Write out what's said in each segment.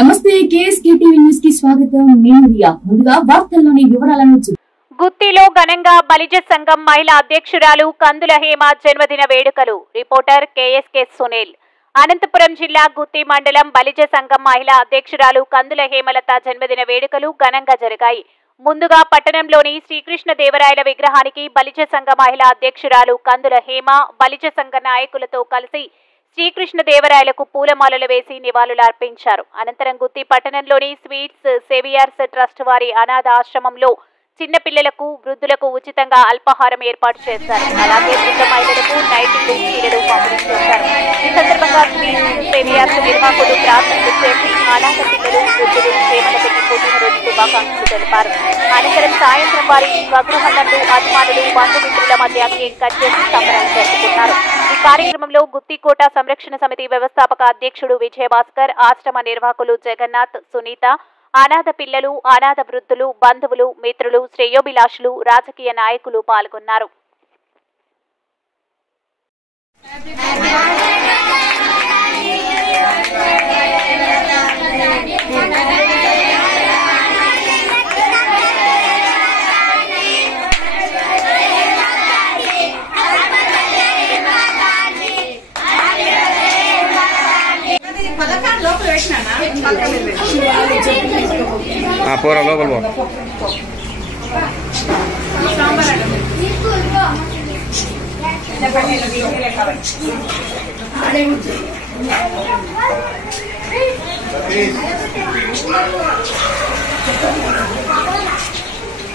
నమస్తే KSK TV news కి స్వాగతం. నేను రియా. ముందుగా వార్తల్లోని వివరాలను గుత్తిలో ఘనంగా బలిజ సంఘం మహిళా అధ్యక్షురాలు కందుల హేమ జన్మదిన వేడుకలు. Reporter KSK Sunil. అనంతపురం జిల్లా గుత్తి మండలం బలిజ సంఘం మహిళా అధ్యక్షురాలు కందుల హేమలత జన్మదిన వేడుకలు ఘనంగా జరిగాయి. ముందుగా పట్టణంలోని శ్రీకృష్ణదేవరాయల విగ్రహానికి బలిజ సంఘ మహిళా అధ్యక్షురాలు కందుల హేమ బలిజ సంఘ నాయకులతో కలిసి శ్రీకృష్ణదేవరాయలకు పూలమాలలు వేసి నివాళులర్పించారు. అనంతరం గుత్తి పట్టణంలోని స్వీట్స్ సేవియర్స్ ట్రస్ట్ వారి అనాథ ఆశ్రమంలో చిన్నపిల్లలకు వృద్ధులకు ఉచితంగా అల్పాహారం ఏర్పాటు చేశారు. అలాగే వృద్ధ మహిళలకు నైటీలు చీరలు పంపిణీ చేశారు. ఈ సందర్భంగా స్వీట్స్ సేవియర్స్ నిర్వాహకులు ప్రార్థనలు చేసి అనాథ పిల్లలు వృద్ధులు హేమలతకి పుట్టినరోజు శుభాకాంక్షలు తెలిపారు. అనంతరం సాయంత్రం వారి స్వగృహంలో అభిమానులు బంధుమిత్రుల మధ్య కేక్ కట్ చేసి సంబరాలు జరుపుకున్నారు. ఈ కార్యక్రమంలో గుత్తికోట సంరక్షణ సమితి వ్యవస్థాపక అధ్యక్షుడు విజయభాస్కర్, ఆశ్రమ నిర్వాహకులు జగన్నాథ్, సునీత, అనాథ పిల్లలు, అనాథ వృద్ధులు, బంధువులు, మిత్రులు, శ్రేయోభిలాషులు, రాజకీయ నాయకులు పాల్గొన్నారు. पूरा लोकल वो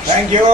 थैंक यू.